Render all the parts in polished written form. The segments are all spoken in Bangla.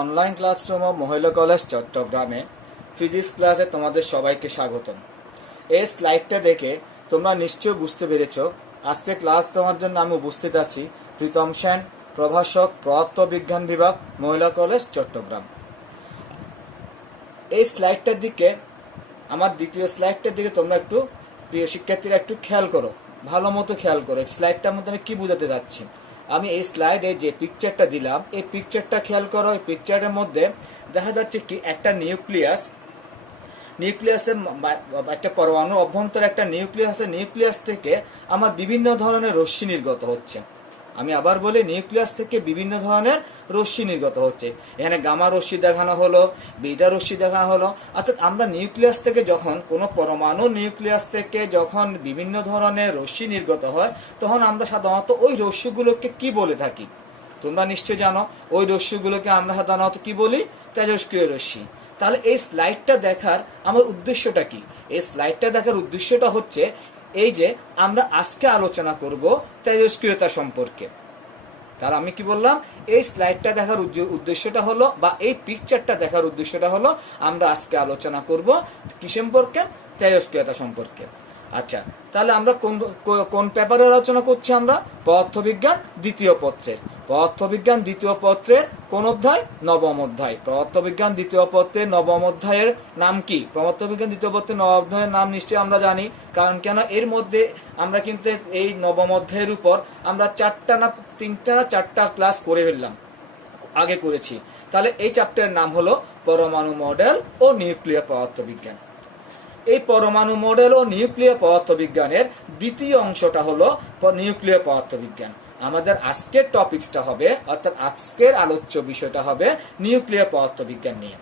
অনলাইন ক্লাসরুম অফ মহিলা কলেজ চট্টগ্রামে ফিজিক্স ক্লাসে তোমাদের সবাইকে স্বাগতম। এই স্লাইডটা দেখে তোমরা নিশ্চয়ই বুঝতে পেরেছ আজকে ক্লাস তোমার জন্য আমি উপস্থিত আছি প্রীতম সেন, প্রভাষক, পদার্থবিজ্ঞান বিভাগ, মহিলা কলেজ চট্টগ্রাম। এই স্লাইডটার দিকে, আমার দ্বিতীয় স্লাইডটার দিকে তোমরা একটু প্রিয় শিক্ষার্থীরা একটু খেয়াল করো, ভালো মতো খেয়াল করো। স্লাইডটার মধ্যে আমি কি বোঝাতে যাচ্ছি। আমি এই স্লাইডে যে পিকচারটা দিলাম এই পিকচারটা খেয়াল করো। এই পিকচারের মধ্যে দেখা যাচ্ছে কি একটা নিউক্লিয়াসের একটা পরমাণু অভ্যন্তরে একটা নিউক্লিয়াস থেকে আমার বিভিন্ন ধরনের রশ্মি নির্গত হচ্ছে। আমি আবার বলি, নিউক্লিয়াস থেকে বিভিন্ন ধরনের রশ্মি নির্গত হচ্ছে। এখানে গামা রশ্মি দেখানো হলো, বিটা রশ্মি দেখানো হলো। অর্থাৎ আমরা নিউক্লিয়াস থেকে যখন কোনো পরমাণু নিউক্লিয়াস থেকে যখন বিভিন্ন ধরনের রশ্মি নির্গত হয়, তখন আমরা সাধারণত ওই রশ্মিগুলোকে কি বলে থাকি তোমরা নিশ্চয় জানো। ওই রশ্মিগুলোকে আমরা সাধারণত কি বলি? তেজস্ক্রিয় রশ্মি। তাহলে এই স্লাইডটা দেখার আমার উদ্দেশ্যটা কি? এই স্লাইডটা দেখার উদ্দেশ্যটা হচ্ছে এই যে আমরা আজকে আলোচনা করব তেজস্ক্রিয়তা সম্পর্কে। তাহলে আমি কি বললাম, এই স্লাইডটা দেখার উদ্দেশ্যটা হলো, বা এই পিকচারটা দেখার উদ্দেশ্যটা হলো আমরা আজকে আলোচনা করব কি সম্পর্কে? তেজস্ক্রিয়তা সম্পর্কে। আচ্ছা, তাহলে আমরা কোন পেপারে আলোচনা করছি? আমরা পদার্থবিজ্ঞান দ্বিতীয় পত্রের কোন অধ্যায়? নবম অধ্যায়। পদার্থবিজ্ঞান দ্বিতীয় পত্রের নবম অধ্যায়ের নাম কি? পদার্থবিজ্ঞান দ্বিতীয় পত্রের নবম অধ্যায়ের নাম নিশ্চয়ই আমরা জানি, কারণ কেন এর মধ্যে আমরা কিন্তু এই নবম অধ্যায়ের উপর আমরা তিনটা না চারটা ক্লাস করে ফেললাম, আগে করেছি। তাহলে এই চ্যাপ্টারের নাম হলো পরমাণু মডেল ও নিউক্লিয়ার পদার্থবিজ্ঞান। এই পরমাণু মডেল ও নিউক্লিয়ার পদার্থবিজ্ঞানের দ্বিতীয় অংশটা হলো নিউক্লিয়ার পদার্থবিজ্ঞান। আমাদের আজকের টপিকসটা হবে, অর্থাৎ আজকের আলোচ্য বিষয়টা হবে নিউক্লিয়ার পদার্থবিজ্ঞান নিয়ে।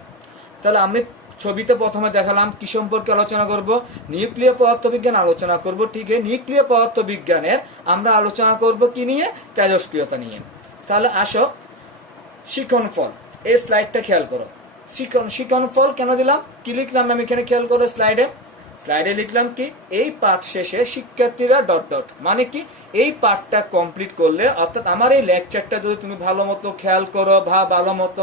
তাহলে আমি ছবিতে প্রথমে দেখালাম কি সম্পর্কে আলোচনা করব? নিউক্লিয়ার পদার্থবিজ্ঞান আলোচনা করব। ঠিক আছে, নিউক্লিয়ার পদার্থবিজ্ঞানের আমরা আলোচনা করব কি নিয়ে? তেজস্ক্রিয়তা নিয়ে। তাহলে আসো, শিক্ষণফল। এই স্লাইডটা খেয়াল করো। শিক্ষণফল কেন দিলাম, কি লিখলাম আমি এখানে খেয়াল করো। স্লাইডে লিখলাম কি? এই পাঠ শেষে শিক্ষার্থীরা ... মানে কি? এই পাঠটা কমপ্লিট করলে, অর্থাৎ আমার এই লেকচারটা যদি তুমি ভালো মতো খেয়াল করো, বা ভালো মতো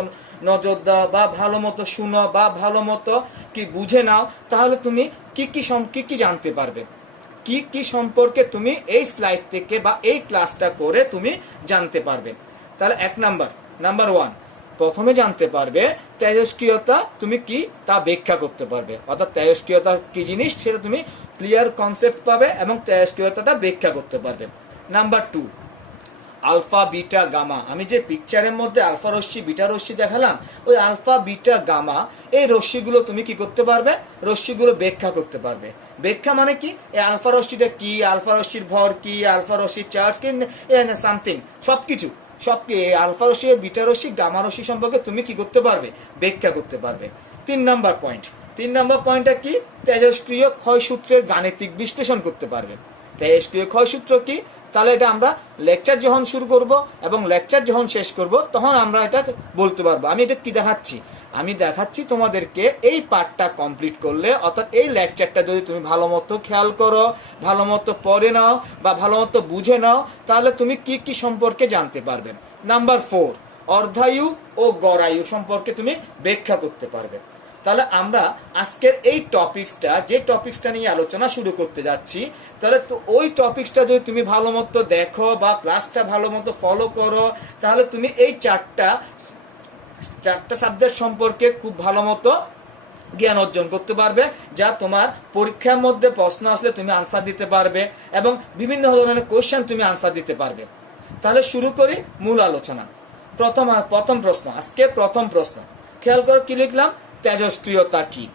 নজর দাও, বা ভালো মতো শুনো, বা ভালো মতো কি বুঝে নাও, তাহলে তুমি কি জানতে পারবে, কি সম্পর্কে তুমি এই স্লাইড থেকে বা এই ক্লাসটা করে তুমি জানতে পারবে। তাহলে নাম্বার 1, প্রথমে জানতে পারবে তেজস্ক্রিয়তা তুমি কি তা ব্যাখ্যা করতে পারবে। অর্থাৎ তেজস্ক্রিয়তা কি জিনিস সেটা তুমি ক্লিয়ার কনসেপ্ট পাবে এবং তেজস্ক্রিয়তাটা ব্যাখ্যা করতে পারবে। Number 2, alpha, beta, gamma. আমি যে পিকচারের মধ্যে আলফা রশ্মি, বিটা রশ্মি দেখালাম, ওই আলফা, বিটা, গামা এই রশ্মিগুলো তুমি কি করতে পারবে? রশ্মিগুলো ব্যাখ্যা করতে পারবে। ব্যাখ্যা মানে কি? এই আলফা রশ্মিটা কি, আলফা রশ্মির ভর কি, আলফা রশ্মির চার্জ কি, সামথিং সবকিছু আলফা রশ্মি, বিটা রশ্মি, গামা রশ্মি সম্পর্কে তুমি কি করতে পারবে? ব্যাখ্যা করতে পারবে। 3 নাম্বার পয়েন্টটা কি? তেজস্ক্রিয় ক্ষয়সূত্রের গাণিতিক বিশ্লেষণ করতে পারবে। তেজস্ক্রিয় ক্ষয়সূত্র কি? তাহলে এটা আমরা লেকচার যখন শুরু করব এবং লেকচার যখন শেষ করব তখন আমরা এটা বলতে পারবো। আমি এটা কি দেখাচ্ছি? আমি দেখাচ্ছি তোমাদেরকে এই পার্টটা কমপ্লিট করলে, অর্থাৎ এই লেকচারটা যদি তুমি ভালো মতো খেয়াল করো, ভালো মতো পড়ে নাও, বা ভালো মতো বুঝে নাও, তাহলে তুমি কি সম্পর্কে জানতে পারবে। নাম্বার 4, অর্ধায়ু ও গড়ায়ু সম্পর্কে তুমি ব্যাখ্যা করতে পারবে। তাহলে আমরা আজকের এই টপিকসটা নিয়ে আলোচনা শুরু করতে যাচ্ছি। তাহলে তো ওই টপিকসটা যদি তুমি ভালো মতো দেখো বা ক্লাসটা ভালো মতো ফলো করো, তাহলে তুমি এই চারটা সাবজেক্ট সম্পর্কে খুব ভালো মতো জ্ঞান অর্জন করতে পারবে, যা তোমার পরীক্ষার মধ্যে প্রশ্ন আসলে তুমি আনসার দিতে পারবে এবং বিভিন্ন ধরনের কোশ্চেন তুমি আনসার দিতে পারবে। তাহলে শুরু করি মূল আলোচনা। প্রথম প্রশ্ন, আজকে প্রথম প্রশ্ন খেয়াল করো কি লিখলাম? তেজস্ক্রিয়তা কি?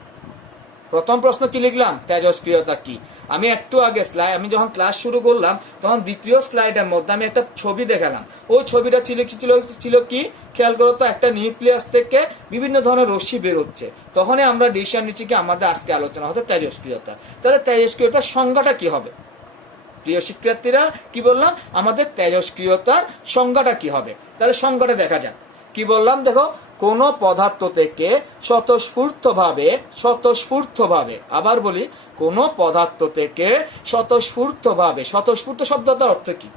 প্রথম প্রশ্ন কি লিখলাম? তেজস্ক্রিয়তা কি? আমি একটু আগে আমি যখন ক্লাস শুরু করলাম তখন দ্বিতীয় স্লাইডের মধ্যে আমি একটা ছবি দেখালাম। ওই ছবিটা ছিল কি? খেয়াল করো তো, একটা নিউক্লিয়াস থেকে বিভিন্ন ধরনের রশ্মি বের হচ্ছে। তখনই আমরা ডিসিশন নিচ্ছি কি আমাদের আজকে আলোচনা হতো তেজস্ক্রিয়তা। তাহলে তেজস্ক্রিয়তার সংজ্ঞাটা কি হবে? প্রিয় শিক্ষার্থীরা, কি বললাম? আমাদের তেজস্ক্রিয়তার সংজ্ঞাটা কি হবে? তাহলে সংজ্ঞাটা দেখা যাক। কি বললাম দেখো, কোন পদার্থ থেকে স্বতঃস্ফূর্তভাবে, আবার বলি, কোন পদার্থ থেকে স্বতঃস্ফূর্তভাবে, স্বতঃস্ফূর্ত শব্দটার অর্থ কি?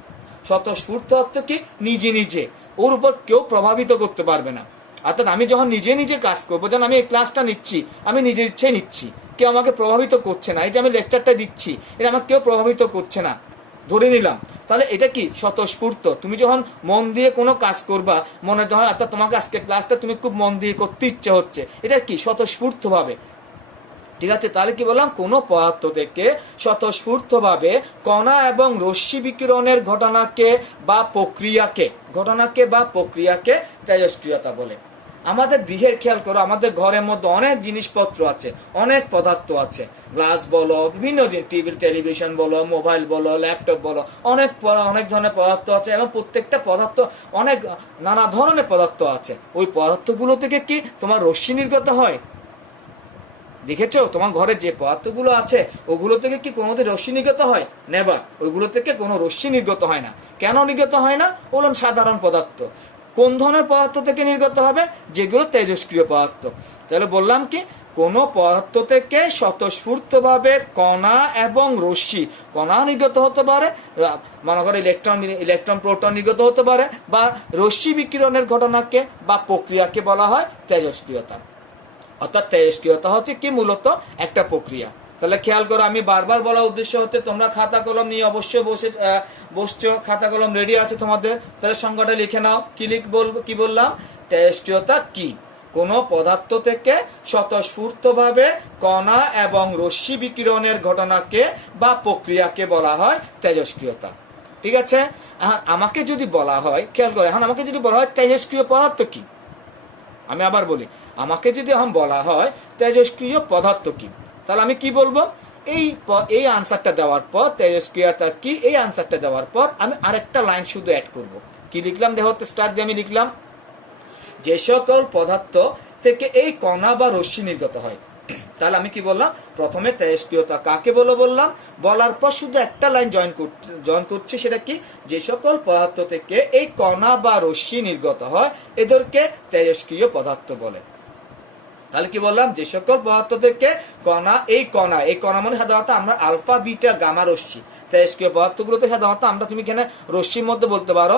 স্বতঃস্ফূর্ত অর্থ কি? নিজে ওর উপর কেউ প্রভাবিত করতে পারবে না। অর্থাৎ আমি যখন নিজে নিজে কাজ করবো, যেন আমি এই ক্লাসটা নিচ্ছি আমি নিজের ইচ্ছে নিচ্ছি, কেউ আমাকে প্রভাবিত করছে না, এই যে আমি লেকচারটা দিচ্ছি এটা আমাকে কেউ প্রভাবিত করছে না, ধরে নিলাম, তাহলে এটা কি স্বতঃস্ফূর্ত। তুমি যখন মন দিয়ে কোনো কাজ করবা, মনে হয় অর্থাৎ তোমাকে আজকে ক্লাসটা তুমি খুব মন দিয়ে করতে ইচ্ছে হচ্ছে, এটা কি স্বতঃস্ফূর্ত ভাবে। ঠিক আছে, তাহলে কি বললাম, কোনো পদার্থ থেকে স্বতঃস্ফূর্ত ভাবে কণা এবং রশ্মি বিকিরণের ঘটনাকে বা প্রক্রিয়াকে তেজস্ক্রিয়তা বলে। আমাদের গৃহের খেয়াল করো, আমাদের ঘরের মধ্যে অনেক জিনিসপত্র আছে, অনেক পদার্থ আছে, গ্লাস বলো, বিভিন্ন টেলিভিশন বলো, মোবাইল বলো, ল্যাপটপ বলো, অনেক ধরনের পদার্থ আছে এবং প্রত্যেকটা পদার্থ অনেক নানা ধরনের পদার্থ আছে। ওই পদার্থগুলো থেকে কি তোমার রশ্মি নির্গত হয়? দেখেছো তোমার ঘরে যে পদার্থগুলো আছে ওগুলো থেকে কি কোনোদিন রশ্মি নির্গত হয়? নেভার, ওইগুলো থেকে কোনো রশ্মি নির্গত হয় না। কেন নির্গত হয় না? বলুন, সাধারণ পদার্থ। কোন ধরনের পদার্থ থেকে নির্গত হবে? যেগুলো তেজস্ক্রিয় পদার্থ। তাহলে বললাম কি, কোনো পদার্থ থেকে স্বতঃস্ফূর্তভাবে কণা এবং রশ্মি, কণা নির্গত হতে পারে, মনে করো ইলেকট্রন প্রোটন নির্গত হতে পারে, বা রশ্মি বিকিরণের ঘটনাকে বা প্রক্রিয়াকে বলা হয় তেজস্ক্রিয়তা। অর্থাৎ তেজস্ক্রিয়তা হচ্ছে কি, মূলত একটা প্রক্রিয়া। তাহলে খেয়াল করো, আমি বারবার বলার উদ্দেশ্য হচ্ছে তোমরা খাতা কলম নিয়ে অবশ্যই বসছো, খাতা কলম রেডি আছে তোমাদের, তাহলে সংজ্ঞাটা লিখে নাও। কি বললাম? তেজস্ক্রিয়তা কি? কোনো পদার্থ থেকে স্বতঃস্ফূর্তভাবে কণা এবং রশ্মি বিকিরণের ঘটনাকে বা প্রক্রিয়াকে বলা হয় তেজস্ক্রিয়তা। ঠিক আছে, আমাকে যদি বলা হয়, খেয়াল করে, এখন আমাকে যদি বলা হয় তেজস্ক্রিয় পদার্থ কি, আমি আবার বলি, আমাকে যদি এখন বলা হয় তেজস্ক্রিয় পদার্থ কি, তাহলে আমি কি বলবো? এই আনসারটা দেওয়ার পর, তেজস্ক্রিয়তা কি এই আনসারটা দেওয়ার পর আমি আরেকটা লাইন শুধু অ্যাড করব। কি লিখলাম দেখো, স্টার দিয়ে আমি লিখলাম, যে সকল পদার্থ থেকে এই কণা বা রশ্মি নির্গত হয়। তাহলে আমি কি বললাম? প্রথমে তেজস্ক্রিয়তা কাকে বললাম, বলার পর শুধু একটা লাইন জয়েন করছি, সেটা কি, যে সকল পদার্থ থেকে এই কণা বা রশ্মি নির্গত হয় এদেরকে তেজস্ক্রিয় পদার্থ বলে। তাহলে কি বললাম? যে সকল পদার্থ থেকে এই কণা মানে সাধারণত আমরা আলফা বিটা গামা রশ্মি, তেজস্ক্রিয় পদার্থগুলোতে সাধারণত তুমি এখানে রশ্মির মধ্যে বলতে পারো,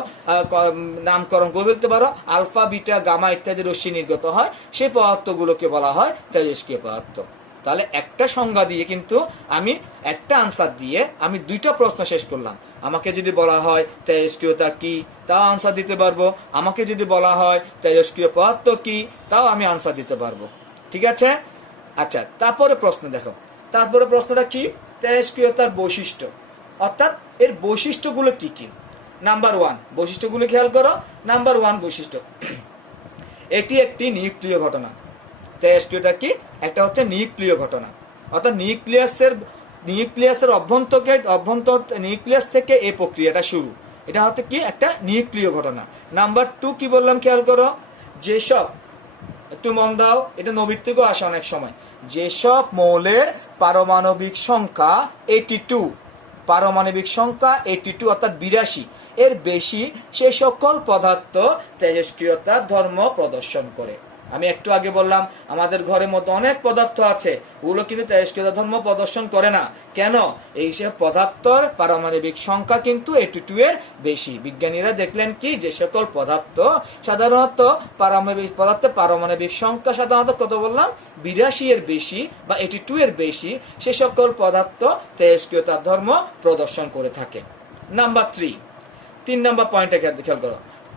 নামকরণ করে বলতে পারো, আলফা বিটা গামা ইত্যাদি রশ্মি নির্গত হয়, সেই পদার্থগুলোকে বলা হয় তেজস্ক্রিয় পদার্থ। তাহলে একটা সংজ্ঞা দিয়ে কিন্তু আমি একটা আনসার দিয়ে আমি দুইটা প্রশ্ন শেষ করলাম। আমাকে যদি বলা হয় তেজস্ক্রিয়তা কি, তাও আনসার দিতে পারবো। আমাকে যদি বলা হয় তেজস্ক্রিয় পদার্থ কি, তাও আমি আনসার দিতে পারবো। ঠিক আছে, আচ্ছা, তারপরে প্রশ্ন দেখো, তারপরে প্রশ্নটা কি, তেজস্ক্রিয়তার বৈশিষ্ট্য, অর্থাৎ এর বৈশিষ্ট্যগুলো কি কি। নাম্বার 1 বৈশিষ্ট্যগুলো খেয়াল করো। নাম্বার 1 বৈশিষ্ট্য, এটি একটি নিউক্লিয় ঘটনা। তেজস্ক্রিয়তা কি? একটা হচ্ছে নিউক্লিয় ঘটনা, অর্থাৎ নিউক্লিয়াসের নিউক্লিয়াস থেকে এই প্রক্রিয়াটা শুরু। এটা হচ্ছে কি, একটা নিউক্লিয় ঘটনা। নাম্বার 2 কি বললাম খেয়াল করো, যেসব, একটু মন দাও, এটা নৈবিত্তিকও আসে অনেক সময়, যেসব মৌলের পারমাণবিক সংখ্যা 82 অর্থাৎ 82 এর বেশি, সে সকল পদার্থ তেজস্ক্রিয়তার ধর্ম প্রদর্শন করে। আমি একটু আগে বললাম আমাদের ঘরের মধ্যে অনেক পদার্থ আছে, ওগুলো কিন্তু তেজস্ক্রিয়তা ধর্ম প্রদর্শন করে না। কেন? এই সব পদার্থর পারমাণবিক সংখ্যা কিন্তু 82 এর বেশি। বিজ্ঞানীরা দেখলেন কি, যে সকল পদার্থ সাধারণত পারমাণবিক সংখ্যা সাধারণত কত বললাম, 82 এর বেশি বা 82 এর বেশি, সে সকল পদার্থ তেজস্ক্রিয়তার ধর্ম প্রদর্শন করে থাকে। নাম্বার 3 নম্বর পয়েন্টে খেয়াল করো,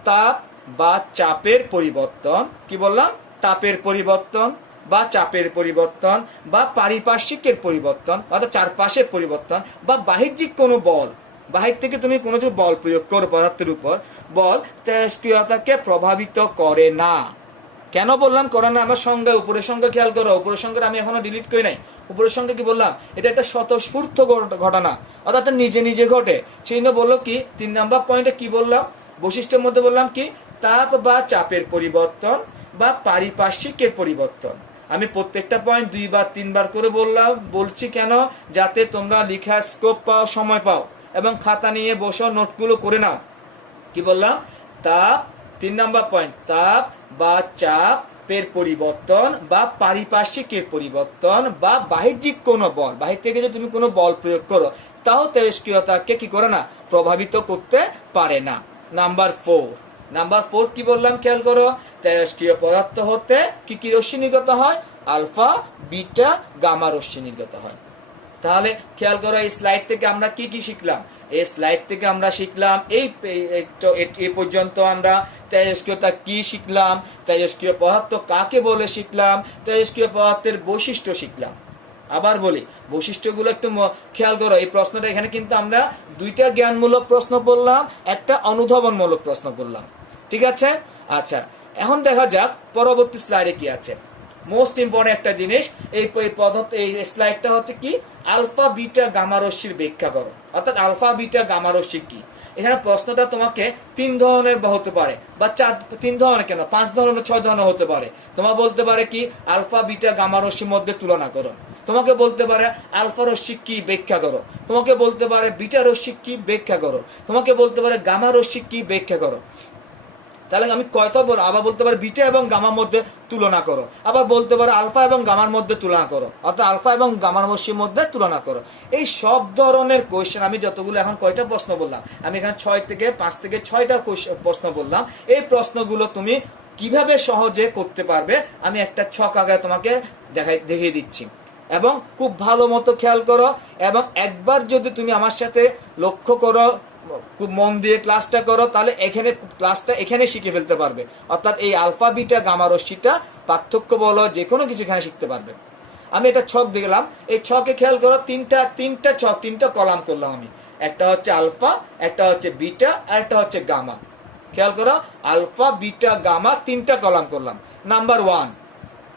তাপ বা চাপের পরিবর্তন। কি বললাম? তাপের পরিবর্তন বা চাপের পরিবর্তন বা পারিপার্শ্বিকের পরিবর্তন, অর্থাৎ চারপাশের পরিবর্তন, বা বাহ্যিক কোনো বল, বাহির থেকে তুমি কোনো কিছু বল প্রয়োগ করো পদার্থের উপর, বল তেজস্ক্রিয়তাকে প্রভাবিত করে না। কেন বললাম করে না? আমার সংজ্ঞা, উপরের সংজ্ঞা খেয়াল করো, উপরের সংজ্ঞা আমি এখনো ডিলিট করি নাই। উপরের সংজ্ঞা কি বললাম? এটা একটা স্বতঃস্ফূর্ত ঘটনা, অর্থাৎ নিজে নিজে ঘটে। সেই জন্য বললো কি, 3 নম্বর পয়েন্টে কি বললাম, বৈশিষ্ট্যের মধ্যে বললাম কি, তাপ বা চাপের পরিবর্তন বা পারিপার্শ্বিকের পরিবর্তন। আমি প্রত্যেকটা পয়েন্ট 2 বা 3 বার করে বলছি কেন? যাতে তোমরা লেখা স্কোপ পাও, সময় পাও এবং খাতা নিয়ে বসো, নোটগুলো করে নাও। কি বললাম? তাপ, 3 নম্বর পয়েন্ট, তাপ বা চাপের পরিবর্তন বা পারিপার্শ্বিকের পরিবর্তন বা বাহ্যিক কোনো বল, বাহির থেকে যদি তুমি কোনো বল প্রয়োগ করো, তাও তেজস্ক্রিয়তাকে কি করে না, প্রভাবিত করতে পারে না। নাম্বার 4 কি বললাম খেয়াল করো, তেজস্ক্রিয় পদার্থ হতে কি কি রশ্মি নির্গত হয়? আলফা, বিটা, গামা রশ্মি নির্গত হয়। তাহলে খেয়াল করো এই স্লাইড থেকে আমরা কি কি শিখলাম। এই স্লাইড থেকে আমরা শিখলাম এই পর্যন্ত আমরা তেজস্ক্রিয়তা কি শিখলাম, তেজস্ক্রিয় পদার্থ কাকে বলে শিখলাম, তেজস্ক্রিয় পদার্থের বৈশিষ্ট্য শিখলাম। আবার বলি, বৈশিষ্ট্যগুলো একটু খেয়াল করো। এই প্রশ্নটা এখানে কিন্তু আমরা দুইটা জ্ঞানমূলক প্রশ্ন পড়লাম, একটা অনুধাবনমূলক প্রশ্ন পড়লাম, ঠিক আছে? আচ্ছা, এখন দেখা যাক পরবর্তী স্লাইডে কি আছে। মোস্ট ইম্পর্টেন্ট একটা জিনিস, এই পদ্ধতি, এই স্লাইডটা হচ্ছে কি, আলফা বিটা গামা রশ্মির ব্যাখ্যা করো। অর্থাৎ আলফা বিটা গামা রশ্মি কি। এখানে প্রশ্নটা তোমাকে 3 ধরনের হতে পারে, বা 3 ধরনের কেন, 5 ধরনের, 6 ধরনের হতে পারে। তোমার বলতে পারে কি, আলফা বিটা গামা রশ্মির মধ্যে তুলনা করো। তোমাকে বলতে পারে আলফা রশ্মি কি ব্যাখ্যা করো। তোমাকে বলতে পারে বিটা রশ্মি কি ব্যাখ্যা করো। তোমাকে বলতে পারে গামা রশ্মি কি ব্যাখ্যা করো। তাহলে আমি কয়টা বলবো? আবার বলতে পারে বিটা এবং গামার মধ্যে তুলনা করো। আবার বলতে পারে আলফা এবং গামার মধ্যে তুলনা করো, অর্থাৎ আলফা এবং গামার রশ্মির মধ্যে তুলনা করো। এই সব ধরনের কোয়েশ্চেন আমি যতগুলো এখন কয়টা প্রশ্ন বললাম, আমি এখানে 5 থেকে 6টা প্রশ্ন বললাম। এই প্রশ্নগুলো তুমি কিভাবে সহজে করতে পারবে আমি একটা ছক আগে তোমাকে দেখিয়ে দিচ্ছি, এবং খুব ভালো মতো খেয়াল করো। এবং একবার যদি তুমি আমার সাথে লক্ষ্য করো, খুব মন দিয়ে ক্লাসটা করো, তাহলে ক্লাসটা এখানে শিখে ফেলতে পারবে। অর্থাৎ এই আলফা বিটা গামা রশ্মিটা পার্থক্য বলো, যে কোনো কিছু এখানে শিখতে পারবে। আমি একটা ছক দেখলাম, এই ছকে খেয়াল করো, তিনটা কলাম করলাম আমি। একটা হচ্ছে আলফা, একটা হচ্ছে বিটা, আর একটা হচ্ছে গামা। খেয়াল করো, আলফা বিটা গামা 3টা কলাম করলাম। নাম্বার 1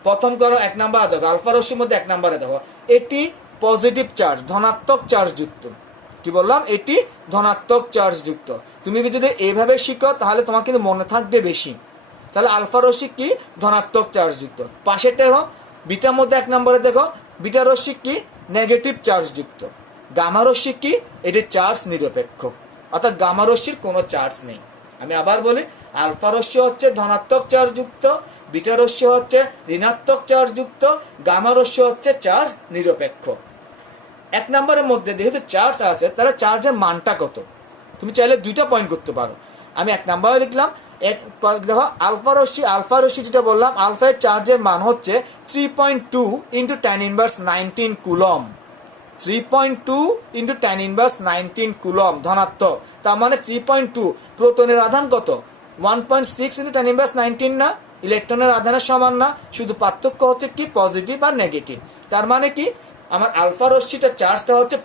প্রথম করো, 1 নাম্বারে দেখো, আলফা রশ্মির মধ্যে 1 নাম্বারে দেখো, এটি পজিটিভ চার্জ, ধনাত্মক চার্জ যুক্ত। কি বললাম? এটি ধনাত্মক চার্জ যুক্ত। তুমি যদি এইভাবে শিখো তাহলে তোমার কিন্তু মনে থাকবে বেশি। তাহলে আলফা রশ্মি কি? ধনাত্মক চার্জ যুক্ত। পাশেরটা দেখো, বিটার মধ্যে 1 নম্বরে দেখো, বিটা রশ্মি কি? নেগেটিভ চার্জ যুক্ত। গামা রশ্মি কি? এটি চার্জ নিরপেক্ষ, অর্থাৎ গামা রশ্মির কোনো চার্জ নেই। আমি আবার বলি, আলফা রশ্মি হচ্ছে ধনাত্মক চার্জ যুক্ত, বিটা রশ্মি হচ্ছে ঋণাত্মক চার্জ যুক্ত, গামা রশ্মি হচ্ছে চার্জ নিরপেক্ষ। 1 নম্বরের মধ্যে যেহেতু চার্জ আছে, তাহলে চার্জের মানটা কত? তুমি চাইলে 2টা পয়েন্ট করতে পারো। আমি 1 নম্বরে লিখলাম, দেখো আলফা রশ্মি যেটা বললাম, আলফা এর চার্জের মান হচ্ছে 3.2 into 10 inverse 19 coulomb. 3.2 into 10 inverse 19 coulomb ধনাত্মক। তার মানে 3.2। প্রোটনের আধান কত? 1.6 ইন্টু 10 ইনভার্স 19 না? ইলেকট্রনের আধানের সমান না? শুধু পার্থক্য হচ্ছে কি, পজিটিভ আর নেগেটিভ। তার মানে কি, আমার আলফা রশ্মিটা চার্জটা হচ্ছে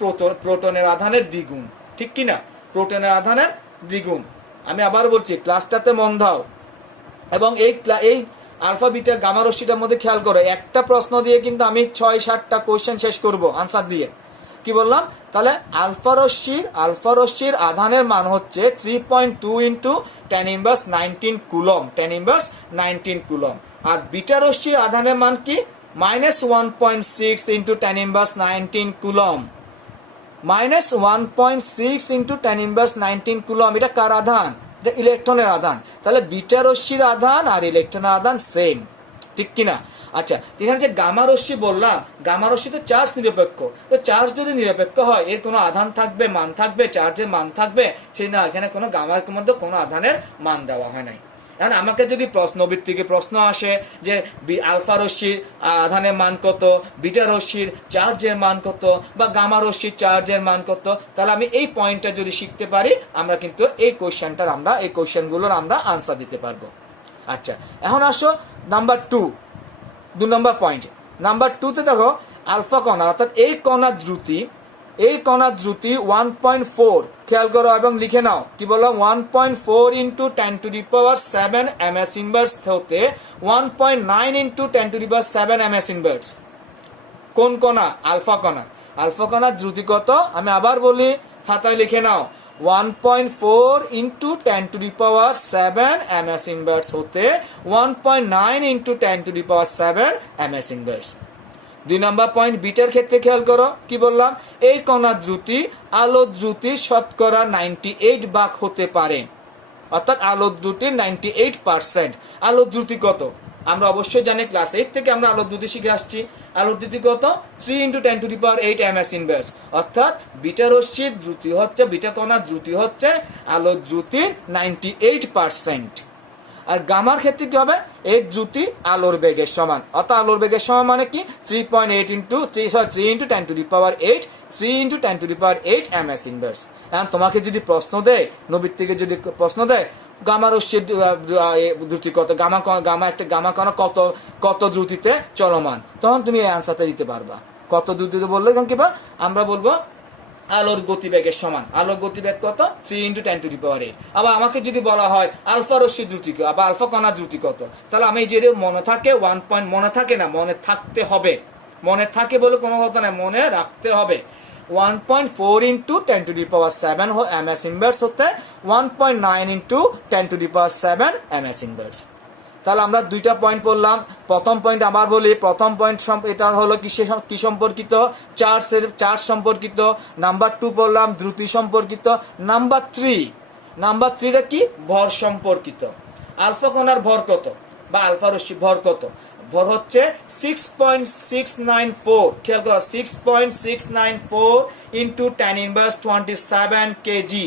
প্রোটনের আধানের দ্বিগুণ, ঠিক কি না? প্রোটনের আধানের দ্বিগুণ। আমি আবার বলছি, ক্লাসটাতে মন দাও। এবং এই আলফা বিটা গামা রশ্মিটার মধ্যে খেয়াল করো, একটা প্রশ্ন দিয়ে কিন্তু আমি 6-7টা কোয়েশ্চেন শেষ করব আনসার দিয়ে। কি বললাম? তাহলে আলফা রশ্মির আধানের মান হচ্ছে 3.2 into 10 inverse 19 coulomb, 10 inverse 19 coulomb. আর বিটা রশ্মির আধানের মান কি? -1.6 into 10 inverse 19 coulomb. -1.6 into 10 inverse 19 coulomb. এটা কার আধান? এটা ইলেকট্রনের আধান। তাহলে বিটা রশ্মির আধান আর ইলেকট্রনের আধান সেম, ঠিক কিনা? আচ্ছা, এখানে যে গামা রশ্মি বললাম, গামা রশ্মি তো চার্জ নিরপেক্ষ। তো চার্জ যদি নিরপেক্ষ হয়, এর কোনো আধান থাকবে, মান থাকবে, চার্জের মান থাকবে? সেই না, এখানে কোনো গামার মধ্যে কোনো আধানের মান দেওয়া হয় নাই। এখন আমাকে যদি প্রশ্নভিত্তিক প্রশ্ন আসে যে আলফা রশ্মির আধানের মান কত, বিটা রশ্মির চার্জের মান কত, বা গামা রশ্মির চার্জের মান কত, তাহলে আমি এই পয়েন্টটা যদি শিখতে পারি, আমরা কিন্তু এই কোয়েশ্চেনগুলোর আমরা আনসার দিতে পারবো। আচ্ছা, এখন আসো নাম্বার 2 নম্বর পয়েন্ট। নাম্বার 2তে দেখো, আলফা কণা, অর্থাৎ এই কণার দ্রুতি 1.4। খেয়াল করো এবং লিখে নাও। কি বললাম? 1.4 ইন্টু 10⁻7 ms ইনভার্স হতে 1.9 ইন্টু 10⁻7 ms ইনভার্স। কোন কণা? আলফা কণা। আলফা কণার দ্রুতি কত? আমি আবার বলি, খাতায় লিখে নাও। 1.4 ইন্টু 10⁻7 ms ইনভার্স হতে 1.9 ইন্টু 10⁻7 ms ইনভার্স। 2 নম্বর পয়েন্ট, বিটার ক্ষেত্রে খেয়াল করো। কি বললাম? এই কণার দ্রুতি আলোর দ্রুতি শতকরা 98 ভাগ হতে পারে, অর্থাৎ আলোর দ্রুতির 98%। আলোর দ্রুতি কত? আমরা অবশ্যই জানি, ক্লাস 8 থেকে আমরা আলোর দ্রুতি শিখে আসছি। আলোর দ্রুতি কত? 3 ইন্টু 10⁸ ms ইনভার্স। অর্থাৎ বিটা রশ্মির দ্রুতি হচ্ছে, বিটা কণার দ্রুতি হচ্ছে আলোর দ্রুতির 98%। আর গামার ক্ষেত্রে কি হবে, এর দ্রুতি আলোর বেগের সমান, অর্থাৎ আলোর বেগের সমান মানে কি 3.8 into 3 into 10 two the power 8, 3 into 10 two the power 8 ms inverse. এখন তোমাকে যদি প্রশ্ন দেয়, নবীর থেকে যদি প্রশ্ন দেয় গামা রশ্মির দ্রুতি কত, গামা কণা কত দ্রুতিতে চলমান, তখন তুমি এই আনসারটা দিতে পারবা। কত দ্রুতিতে বললে এখন কি আমরা বলবো আলোর গতিবেগের সমান। আলোর গতিবেগ কত, 3 ইন্টু 10 টু দি পাওয়ার 8। আবার আমাকে যদি বলা হয় আলফা রশ্মির দ্রুতি কত, আবার আলফা কণার দ্রুতি কত, তাহলে আমি যে মনে থাকে 1 পয়েন্ট, মনে থাকে না, মনে থাকতে হবে, মনে থাকে বলে কোনো কথা নাই, মনে রাখতে হবে। 1.4 into 10 two the power 7 ms inverse হতে 1.9 into 10 two the power 7 ms inverse. তাহলে আমরা দুইটা পয়েন্ট পড়লাম। প্রথম পয়েন্ট আবার বলি, প্রথম পয়েন্ট এটা হলো কি সম্পর্কিত, চার্জ সম্পর্কিত। নাম্বার 2 পড়লাম দ্রুতি সম্পর্কিত। নাম্বার 3টা কি, ভর সম্পর্কিত। আলফা কণার ভর কত বা আলফা রশ্মি ভর কত, ভর হচ্ছে 6.694, খেয়াল করো 6.694 ইন্টু 10 ইনভার্স 27 কেজি।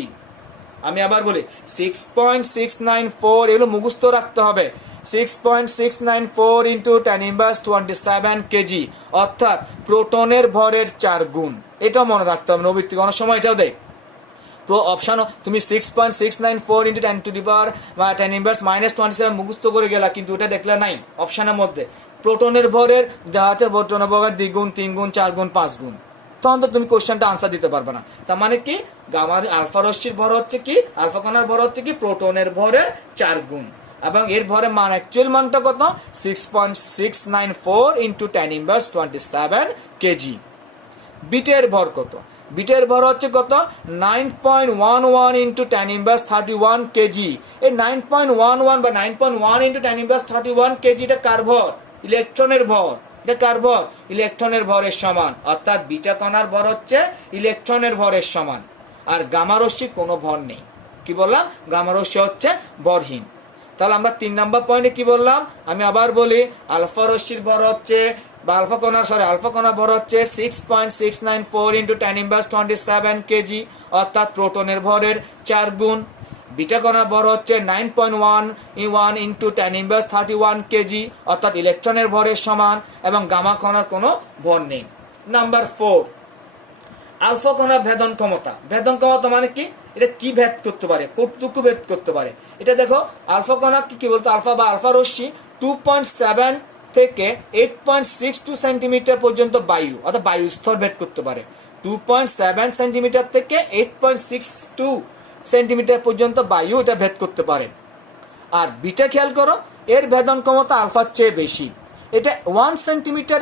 আমি আবার বলি 6.694, এগুলো মুখস্থ রাখতে হবে। 6.694 ইন্টু 10 ইনভার্স 27 কেজি, অর্থাৎ প্রোটনের ভরের 4 গুণ। এটা মনে রাখতে হবে, নবীর অনেক সময় এটাও দেয় অপশন, তুমি 6.694 into 10 two the power 10 inverse -27 মুখস্থ করে গেলা, কিন্তু ওটা দেখলে নাই অপশনের মধ্যে। প্রোটনের ভরের যা আছে, প্রোটনের ভরের 2 গুণ 3 গুণ 4 গুণ 5 গুণ, তখন তো তুমি কোশ্চেনটা আনসার দিতে পারবে না। তার মানে কি, গামার আলফা রশ্মির ভর হচ্ছে কি, আলফা কণার ভর হচ্ছে কি প্রোটনের ভরের 4 গুণ, এবং এর ভরের মান অ্যাকচুয়াল মানটা কত, 6.694 ইন্টু 10 ইনভার্স 27 কেজি। বিটের ভর কত, বিটের ভর হচ্ছে কত, 9.11 ইন্টু 10 ইনভার্স 31 কেজি। এই 9.11 বা 9.1 ইন্টু 10 ইনভার্স 31 কেজি, এটা কার ভর, ইলেকট্রনের ভর। এটা কার ভর, ইলেকট্রনের ভরের সমান, অর্থাৎ বিটা কণার ভর হচ্ছে ইলেকট্রনের ভরের সমান। আর গামা রশ্মির কোনো ভর নেই। কি বললাম, গামা রশ্মি হচ্ছে ভরহীন। তাহলে আমরা 3 নাম্বার পয়েন্টে কি বললাম, আমি আবার বলি, আলফা রশ্মির ভর হচ্ছে বা আলফা কণার ভর হচ্ছে 6.694 ইন্টু 10 ইনভার্স 27 কেজি, অর্থাৎ প্রোটনের ভরের 4 গুণ। বিটা কণার ভর হচ্ছে 9.11 ইন্টু 10 ইনভার্স 31 কেজি, অর্থাৎ ইলেকট্রনের ভরের সমান, এবং গামা কণার কোনো ভর নেই। নাম্বার 4, আলফা কণার ভেদন ক্ষমতা। ভেদন ক্ষমতা মানে কি, এটা কি ভেদ করতে পারে, কতটুকু ভেদ করতে পারে। এটা দেখো, আলফা কণা কি বলতো, আলফা বা আলফা রশ্মি 2.7 থেকে 8.62 সেন্টিমিটার পর্যন্ত বায়ু, অর্থাৎ বায়ু স্তর ভেদ করতে পারে। 2.7 সেন্টিমিটার থেকে 8.62 সেন্টিমিটার পর্যন্ত বায়ু এটা ভেদ করতে পারে। আর বিটা খেয়াল করো, এর ভেদন ক্ষমতা আলফার চেয়ে বেশি। এটা 1 সেন্টিমিটার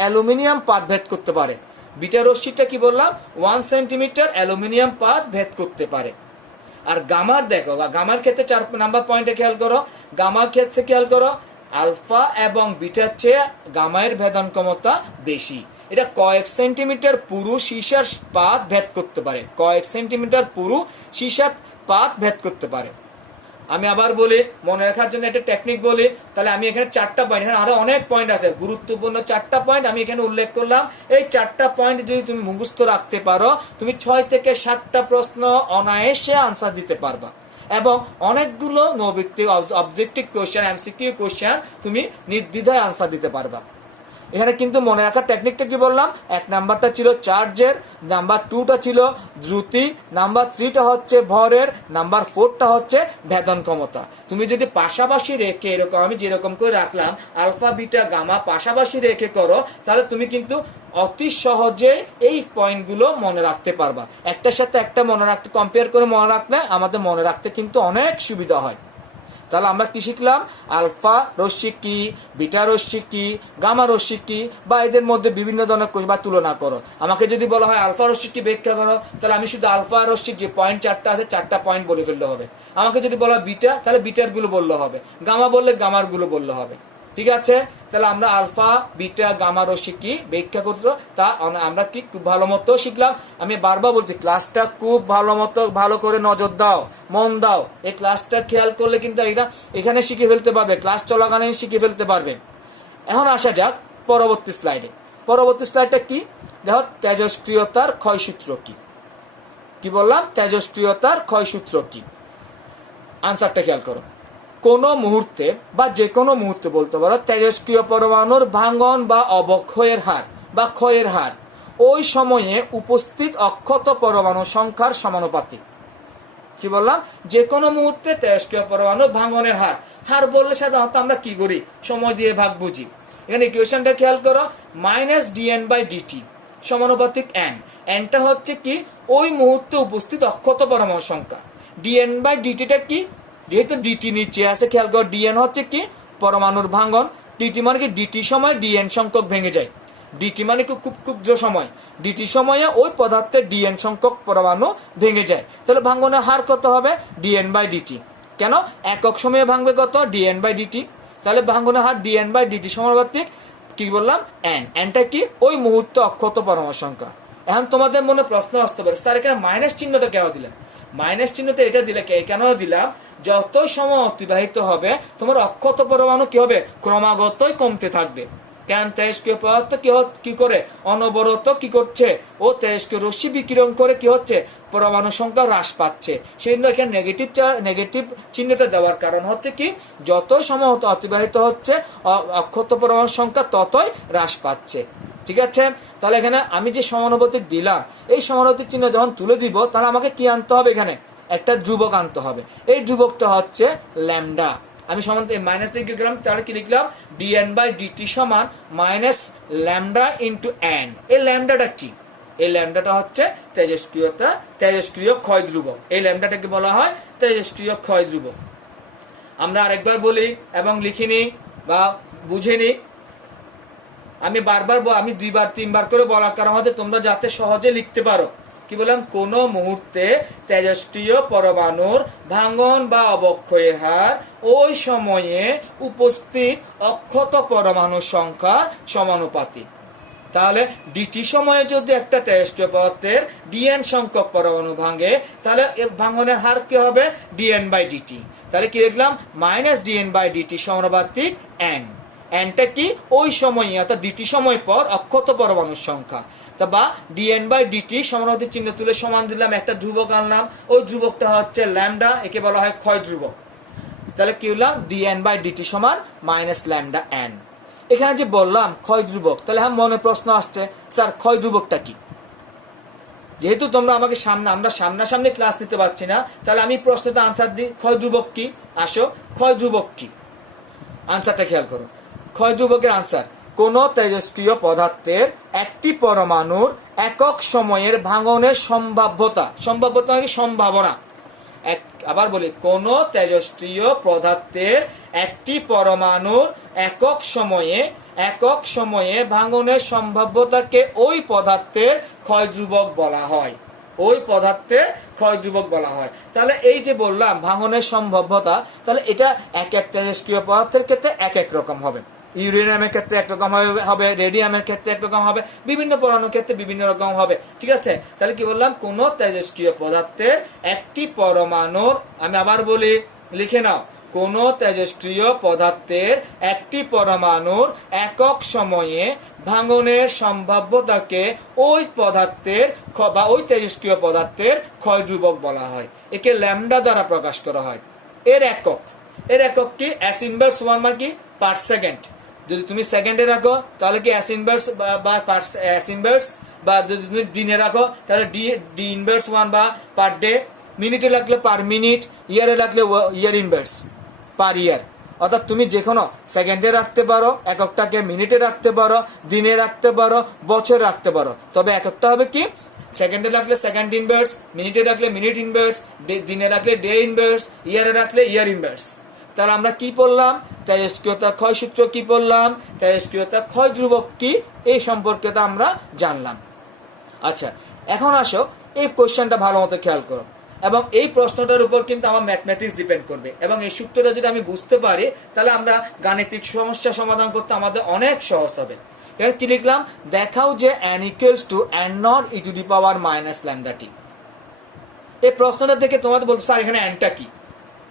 অ্যালুমিনিয়াম পাত ভেদ করতে পারে। বিটা রশ্মিটা কি বললাম, 1 সেন্টিমিটার অ্যালুমিনিয়াম পাত ভেদ করতে পারে। আর গামার দেখো, গামার ক্ষেত্রে 4 নাম্বার পয়েন্টে খেয়াল করো, গামার ক্ষেত্রে খেয়াল করো, আলফা এবং বিটার চেয়ে গামায়ের ভেদন ক্ষমতা বেশি। এটা কয়েক সেন্টিমিটার পুরু সীসার পাত ভেদ করতে পারে, কয়েক সেন্টিমিটার পুরু সীসার পাত ভেদ করতে পারে। আমি আবার বলি, মনে রাখার জন্য একটা টেকনিক বলি, তাহলে আমি এখানে 4টা পয়েন্ট, এখানে আরো অনেক পয়েন্ট আছে, গুরুত্বপূর্ণ 4টা পয়েন্ট আমি এখানে উল্লেখ করলাম। এই 4টা পয়েন্ট যদি তুমি মুখস্থ রাখতে পারো, তুমি 6 থেকে 7টা প্রশ্ন অনায়াসে আনসার দিতে পারবা, এবং অনেকগুলো নৈর্ব্যক্তিক অবজেক্টিভ কোশ্চেন, এমসিকিউ কোশ্চেন তুমি নির্দ্বিধায় আনসার দিতে পারবা। এখানে কিন্তু মনে রাখার টেকনিকটা কি বললাম, 1 নাম্বারটা ছিল চার্জের, নাম্বার 2টা ছিল দ্রুতি, নাম্বার 3টা হচ্ছে ভরের, নাম্বার 4টা হচ্ছে ভেদন ক্ষমতা। তুমি যদি পাশাপাশি রেখে, এরকম আমি যেরকম করে রাখলাম আলফা বিটা গামা পাশাপাশি রেখে করো, তাহলে তুমি কিন্তু অতি সহজে এই পয়েন্টগুলো মনে রাখতে পারবা। একটার সাথে একটা মনে রাখতে, কম্পেয়ার করে মনে রাখলে আমাদের মনে রাখতে কিন্তু অনেক সুবিধা হয়। তাহলে আমরা কি শিখলাম, আলফা রশ্মি কি, বিটা রশ্মি কি, গামা রশ্মি কি, বা এদের মধ্যে বিভিন্ন ধরনের বা তুলনা করো। আমাকে যদি বলা হয় আলফা রশ্মি কি ব্যাখ্যা করো, তাহলে আমি শুধু আলফা রশ্মির যে পয়েন্ট 4টা আছে 4টা পয়েন্ট বলে ফেললে হবে। আমাকে যদি বলা হয় বিটা, তাহলে বিটার গুলো বললে হবে, গামা বললে গামার গুলো বললে হবে। ঠিক আছে, তাহলে আমরা আলফা বিটা গামা রশ্মি কি ব্যাখ্যা করতে, তা আমরা কি খুব ভালো মতো শিখলাম। আমি বারবার বলছি, ক্লাসটা খুব ভালো করে নজর দাও, মন দাও। এই ক্লাসটা খেয়াল করলে কিন্তু এখানে শিখে ফেলতে পারবে, ক্লাস চলাকালীন শিখে ফেলতে পারবে। এখন আসা যাক পরবর্তী স্লাইডে। পরবর্তী স্লাইডটা কি দেখো, তেজস্ক্রিয়তার ক্ষয়সূত্র কি। কি বললাম, তেজস্ক্রিয়তার ক্ষয়সূত্র কি। আনসারটা খেয়াল করো। কোনো মুহূর্তে বা যে কোনো মুহূর্তে বলতে পারো তেজস্ক্রিয় পরমাণুর ভাঙন বা অবক্ষয়ের হার বা ক্ষয়ের হার ওই সময়ে উপস্থিত অক্ষত পরমাণু সংখ্যার সমানুপাতিক। কি বললাম? যে কোনো মুহূর্তে তেজস্ক্রিয় পরমাণু ভাঙনের হার। হার বললে সাধারণত আমরা কি করি? সময় দিয়ে ভাগ বুঝি। এখানে ইকুয়েশনটা খেয়াল করো, মাইনাস ডিএন বাই ডিটি সমানুপাতিক এন। এনটা হচ্ছে কি? ওই মুহূর্তে উপস্থিত অক্ষত পরমাণু সংখ্যা। ডিএন বাই ডিটিটা কি? যেহেতু ডিটি নিচে আছে, খেয়াল করো ডিএন হচ্ছে কি? পরমাণুর ভাঙন। ডিটি মানে কি? ডিটি সময় ডিএন সংখ্যক ভেঙে যায়। ডিটি মানে খুব ক্ষুদ্র সময়। ডিটি সময়ে ওই পদার্থের ডিএন সংখ্যক পরমাণু ভেঙে যায়। তাহলে ভাঙনের হার কত হবে? D n by d t. কেন? একক সময়ে ভাঙবে কত? D n by d t. তাহলে ভাঙনের হার ডিএন বাই ডিটি সমানুপাতিক কি বললাম? এন। এনটা কি? ওই মুহূর্তে অক্ষত পরমাণু সংখ্যা। এখন তোমাদের মনে প্রশ্ন আসতে পারে, স্যার এখানে মাইনাস চিহ্নটা কেন দিলেন? মাইনাস চিহ্নটা এটা দিলে কেন দিলাম? যত সময় অতিবাহিত হবে তোমার অক্ষত পরমাণু কি হবে? ক্রমাগতই কমতে থাকবে। কেন? তেজস্ক্রিয় পদার্থ কি করে? অনবরত কি করছে? ও তেজস্ক্রিয় রশ্মি বিকিরণ করে কি হচ্ছে? পরমাণু সংখ্যা হ্রাস পাচ্ছে। সেই জন্য এখানে নেগেটিভ চিহ্নটা দেওয়ার কারণ হচ্ছে কি? যত সময় অতিবাহিত হচ্ছে অক্ষত পরমাণু সংখ্যা ততই হ্রাস পাচ্ছে। ঠিক আছে? তাহলে এখানে আমি যে সমানুপাতিক দিলাম, এই সমানুপাতিক চিহ্ন যখন তুলে দিব, তাহলে আমাকে কি আনতে হবে? এখানে একটা ধ্রুবক আনতে হবে। এই ধ্রুবকটা হচ্ছে ল্যামডা। আমি সমান্তরাল মাইনাস দিয়ে গেলাম, তাহলে কি লিখলাম? ডিএন বাই ডিটি সমান মাইনাস ল্যামডা ইন্টু এন। এই ল্যামডাটা কি? এই ল্যামডাটা হচ্ছে তেজস্ক্রিয় ক্ষয় ধ্রুবক। এই ল্যামডাটাকে বলা হয় তেজস্ক্রিয় ক্ষয় ধ্রুবক। আমরা আরেকবার বলি এবং লিখিনি বা বুঝিনি। আমি আমি 2বার 3বার করে বলার কারণ হচ্ছে তোমরা যাতে সহজে লিখতে পারো। কি বললাম? কোন মুহূর্তে তেজস্ক্রিয় পরমাণুর ভাঙন বা অবক্ষয়ের হার ওই সময়ে উপস্থিত অক্ষত পরমাণু সংখ্যা সমানুপাতিক। তাহলে ডিটি সময়ে যদি একটা তেজস্ক্রিয় পদার্থের ডিএন সংখ্যক পরমাণু ভাঙে, তাহলে ভাঙনের হার কি হবে? D n by d t. তাহলে কি লিখলাম? মাইনাস ডিএন বাই ডিটি সমানুপাতিক এন। এনটা কি? ওই সময়ে অর্থাৎ ডিটি সময় পর অক্ষত পরমাণুর সংখ্যা। তা বা ডিএন বাই ডিটি সমানুপাতিক চিহ্ন তুলে সমান দিলাম, একটা ধ্রুবক আনলাম। ওই ধ্রুবকটা হচ্ছে ল্যামডা, একে বলা হয় ক্ষয় ধ্রুবক। তাহলে কি হলাম? ডিএন বাই ডিটি সমান মাইনাস ল্যামডা এন। এখানে যে বললাম ক্ষয় ধ্রুবক, তাহলে হ্যাঁ মনে প্রশ্ন আসছে, স্যার ক্ষয় ধ্রুবকটা কি? যেহেতু তোমরা আমাকে আমরা সামনাসামনি ক্লাস নিতে পারছি না, তাহলে আমি প্রশ্নটা আনসার দিই। ক্ষয় ধ্রুবক কি? আসো, ক্ষয় ধ্রুবক কি? আনসারটা খেয়াল করো। ক্ষয় ধ্রুবকের আনসার, কোন তেজস্ক্রিয় পদার্থের একটি পরমাণুর একক সময়ের ভাঙনের সম্ভাব্যতা মানে সম্ভাবনা। আবার বলি, কোন তেজস্ক্রিয় পদার্থের একটি পরমাণুর একক সময়ে ভাঙনের সম্ভাব্যতাকে ওই পদার্থের ক্ষয় ধ্রুবক বলা হয়। ওই পদার্থের ক্ষয় ধ্রুবক বলা হয়। তাহলে এই যে বললাম ভাঙনের সম্ভাব্যতা, তাহলে এটা এক এক তেজস্ক্রিয় পদার্থের ক্ষেত্রে এক এক রকম হবে। ইউরেনিয়ামের ক্ষেত্রে একরকম হবে, রেডিয়ামের ক্ষেত্রে একরকম হবে, বিভিন্ন পরমাণুর ক্ষেত্রে বিভিন্ন রকম হবে। ঠিক আছে? তাহলে কি বললাম? কোন তেজস্ক্রিয় পদার্থের একটি পরমাণুর, আমি আবার বলি, লিখে নাও, কোন তেজস্ক্রিয় পদার্থের একটি পরমাণুর একক সময়ে ভাঙনের সম্ভাব্যতাকে ওই পদার্থের বা ওই তেজস্ক্রিয় পদার্থের ক্ষয় ধ্রুবক বলা হয়। একে ল্যামডা দ্বারা প্রকাশ করা হয়। এর একক কি? এস ইনভার্স 1 মানে কি? Per second. যদি তুমি সেকেন্ডে রাখো তাহলে কি এস ইনভার্স বা এস ইনভার্স, বা যদি তুমি দিনে রাখো তাহলে ডি ইনভার্স 1 বা পার ডে। মিনিটে রাখলে পার মিনিট, ইয়ারে রাখলে ইয়ার ইনভার্স পার ইয়ার। অর্থাৎ তুমি যে কোনো সেকেন্ডে রাখতে পারো এককটাকে, মিনিটে রাখতে পারো, দিনে রাখতে পারো, বছর রাখতে পারো। তবে এককটা হবে কি? সেকেন্ডে রাখলে সেকেন্ড ইনভার্স, মিনিটে রাখলে মিনিট ইনভার্স, দিনে রাখলে ডে ইনভার্স, ইয়ারে রাখলে ইয়ার ইনভার্স। তাহলে আমরা কি পড়লাম? তেজস্ক্রিয়তা ক্ষয় সূত্র কি পড়লাম? তেজস্ক্রিয়তা ক্ষয় ধ্রুবক কি? এই সম্পর্কে তো আমরা জানলাম। আচ্ছা, এখন আসো এই কোশ্চেনটা ভালো মতো খেয়াল করো, এবং এই প্রশ্নটার উপর কিন্তু আমার ম্যাথমেটিক্স ডিপেন্ড করবে। এবং এই সূত্রটা যদি আমি বুঝতে পারি, তাহলে আমরা গাণিতিক সমস্যা সমাধান করতে আমাদের অনেক সহজ হবে। এখানে কি লিখলাম? দেখাও যে n equals to n not e to the power minus lambda t. এই প্রশ্নটা দেখে তোমাদের বলতো, স্যার এখানে nটা কি?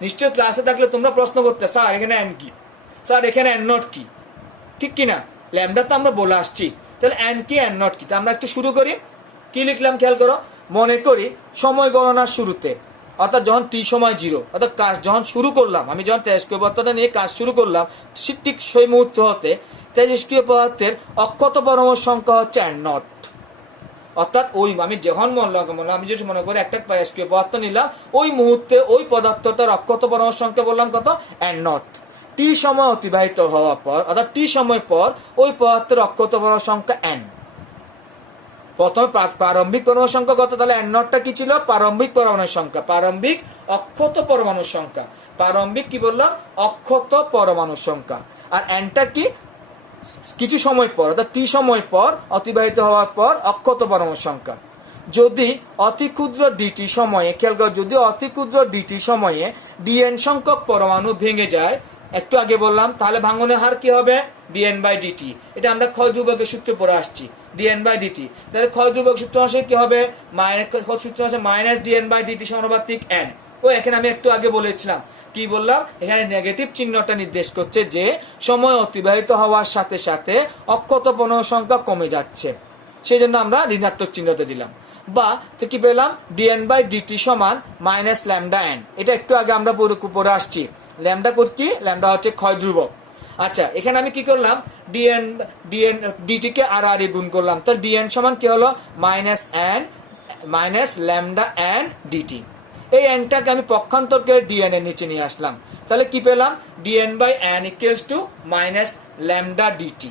নিশ্চয় ক্লাসে থাকলে তোমরা প্রশ্ন করতে, স্যার এখানে n কি? স্যার এখানে n নট কি? ঠিক কিনা? ল্যামডা তো আমরা বলে আসছি, তাহলে n কি n নট কি? তা আমরা একটু শুরু করি। কি লিখলাম খেয়াল করো। মনে করি সময় গণনার শুরুতে অর্থাৎ যখন টি সময় 0, অর্থাৎ কাজ যখন শুরু করলাম, আমি যখন তেজস্ক্রিয় পদার্থটা নিয়ে কাজ শুরু করলাম, ঠিক সেই মুহূর্ত হতে তেজস্ক্রিয় পদার্থের অক্ষত পরমাণুর সংখ্যা হচ্ছে n0। অর্থাৎ ওই আমি যখন আমি যেটা মনে করি একটা তেজস্ক্রিয় পদার্থ নিলাম, ওই মুহূর্তে ওই পদার্থটার অক্ষত পরমাণুর সংখ্যা বললাম কত, n0। টি সময় অতিবাহিত হওয়ার পর, অর্থাৎ টি সময় পর ওই পদার্থের অক্ষত পরমাণুর সংখ্যা n। প্রথমে প্রারম্ভিক পরমাণুর সংখ্যা কত, তাহলে n0টা কি ছিল, প্রারম্ভিক পরমাণুর সংখ্যা, প্রারম্ভিক অক্ষত পরমাণুর সংখ্যা। প্রারম্ভিক কি বললাম, অক্ষত পরমাণুর সংখ্যা। আর nটা কি, কিছু সময় পর, অর্থাৎ টি সময় পর অতিবাহিত হওয়ার পর অক্ষত পরমাণুর সংখ্যা। যদি অতি ক্ষুদ্র ডিটি সময়ে, খেয়াল করো, যদি অতি ক্ষুদ্র ডিটি সময়ে ডিএন সংখ্যক পরমাণু ভেঙে যায়, একটু আগে বললাম, তাহলে ভাঙনের হার কি হবে, dn/dt। এটা আমরা ক্ষয় ধ্রুবকের সূত্র পড়ে আসছি, dn/dt। তাহলে ক্ষয় ধ্রুবক সূত্র আসে কি হবে, সূত্র আছে -dn/dt সমানুপাতিক n। ও এখানে আমি একটু আগে বলেছিলাম, কি বললাম, এখানে নেগেটিভ চিহ্নটা নির্দেশ করছে যে সময় অতিবাহিত হওয়ার সাথে সাথে অক্ষত পরমাণুর সংখ্যা কমে যাচ্ছে, সেই জন্য আমরা ঋণাত্মক চিহ্নটা দিলাম। বা তো কি পেলাম, dn/dt সমান -λn। এটা একটু আগে আমরা পড়ে আসছি। ল্যামডা কি, ল্যামডা হচ্ছে ক্ষয় ধ্রুবক। আচ্ছা, এখানে আমি কি করলাম, dt কে আর গুণ করলাম, তো dn সমান কি হলো, -λn dt। এই nটাকে আমি পক্ষান্তর করে dn এর নিচে নিয়ে আসলাম, তাহলে কি পেলাম, dn/n = -λ dt।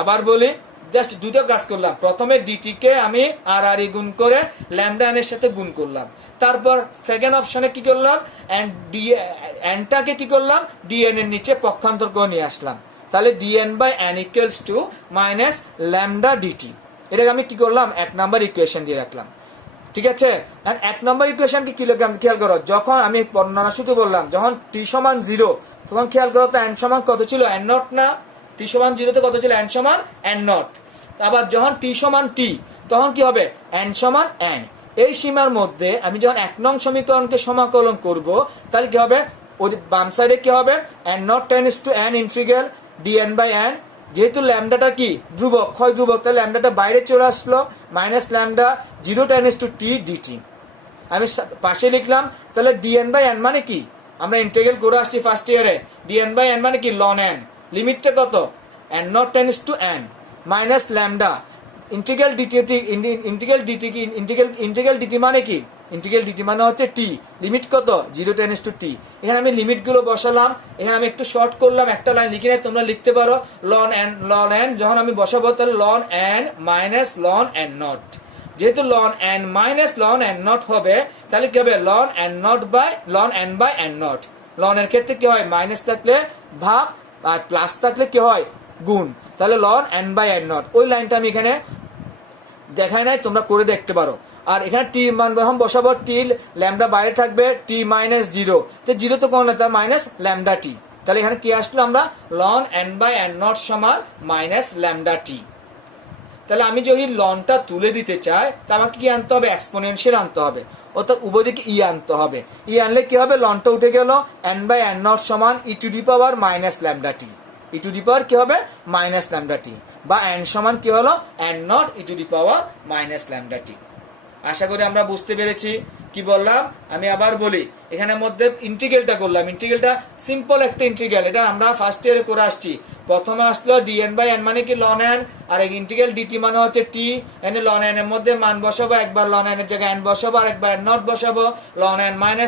আবার বলি, জাস্ট দুটো কাজ করলাম, প্রথমে dt কে আমি আর গুণ করে ল্যামডা n এর সাথে গুণ করলাম, তারপর সেকেন্ড অপশনে কি করলাম, nটাকে কি করলাম, dn এর নিচে পক্ষান্তর করে নিয়ে আসলাম, তাহলে dn/n = -λ dt। এটাকে আমি কি করলাম, 1 নম্বর ইকুয়েশন দিয়ে রাখলাম। ঠিক আছে, আর 1 নম্বর ইকুয়েশন কি কিলোগ্রাম, খেয়াল করো, যখন আমি বর্ণনা শুধু বললাম, যখন t সমান 0, তখন খেয়াল করো তো n সমান কত ছিল, n0 না, t সমান 0 তে কত ছিল, n সমান n0। আবার যখন t সমান t, তখন কি হবে, n সমান n। এই সীমার মধ্যে আমি যখন 1 নং সমীকরণকে সমাকলন করব, তাহলে কি হবে, ওই বাম সাইডে কি হবে, n0 tends to n integral dn/n। যেহেতু ল্যামডাটা কি ধ্রুবক, ক্ষয় ধ্রুবক, তাহলে ল্যামডাটা বাইরে চলে আসলো, -λ 0 টেন্ডস টু t dt। আমি পাশে লিখলাম, তাহলে dn/n মানে কি, আমরা ইন্টিগ্রাল করে আসছি ফার্স্ট ইয়ারে, dn/n মানে কি, ln n। লিমিটটা কত, n0 tends to n -λ integral dt মানে কি, ইন্টিগ্রাল dt মানে হচ্ছে t, লিমিট কত, 0 টেন্ডস টু t। এখানে আমি লিমিটগুলো বসালাম, এখানে আমি একটু শর্ট করলাম, একটা লাইন লিখে নেই, তোমরা লিখতে পারো, ln n যখন আমি বসাবো, তাহলে ln n -ln n0। যেহেতু ln n -ln n0 হবে, তাহলে কি হবে, ln n/n0। ln এর ক্ষেত্রে কি হয়, মাইনাস থাকলে ভাগ, আর প্লাস থাকলে কি হয়, গুণ, তাহলে ln n/n0। ওই লাইনটা আমি এখানে দেখায় নাই, তোমরা করে দেখতে পারো। আর এখানে টি মান যখন বসাবো, টি ল্যামডা বাইরে থাকবে, t -0, তো 0 তো কোন তার -λ t, তাহলে এখানে কি আসলো, আমরা ln n/n0 সমান -λ t। তাহলে আমি যদি লনটা তুলে দিতে চাই, তা আমাকে কি আনতে হবে, এক্সপোনেনশিয়াল আনতে হবে, অর্থাৎ উভয় দিকে ই আনতে হবে। ই আনলে কি হবে, লনটা উঠে গেল, n/n0 সমান e⁻ -λ t। e to the power কি হবে, -λ t, বা n সমান কি হলো, n0 e⁻ -λ t। আশা করি আমরা বুঝতে পেরেছি কি বললাম। আমি আবার বলি, এখানের মধ্যে ইন্টিগ্রালটা করলাম, ইন্টিগ্রালটা সিম্পল একটা ইন্টিগ্রাল, এটা আমরা ফার্স্ট ইয়ারে করে আসছি। প্রথমে আসলো dn/n মানে কি, ln n, আর ইন্টিগ্রাল dt মানে হচ্ছে t। এখানে ln n এর মধ্যে মান বসাবো, একবার ln n এর জায়গায় n বসাবো, আর একবার n0 বসাবো, ln n -ln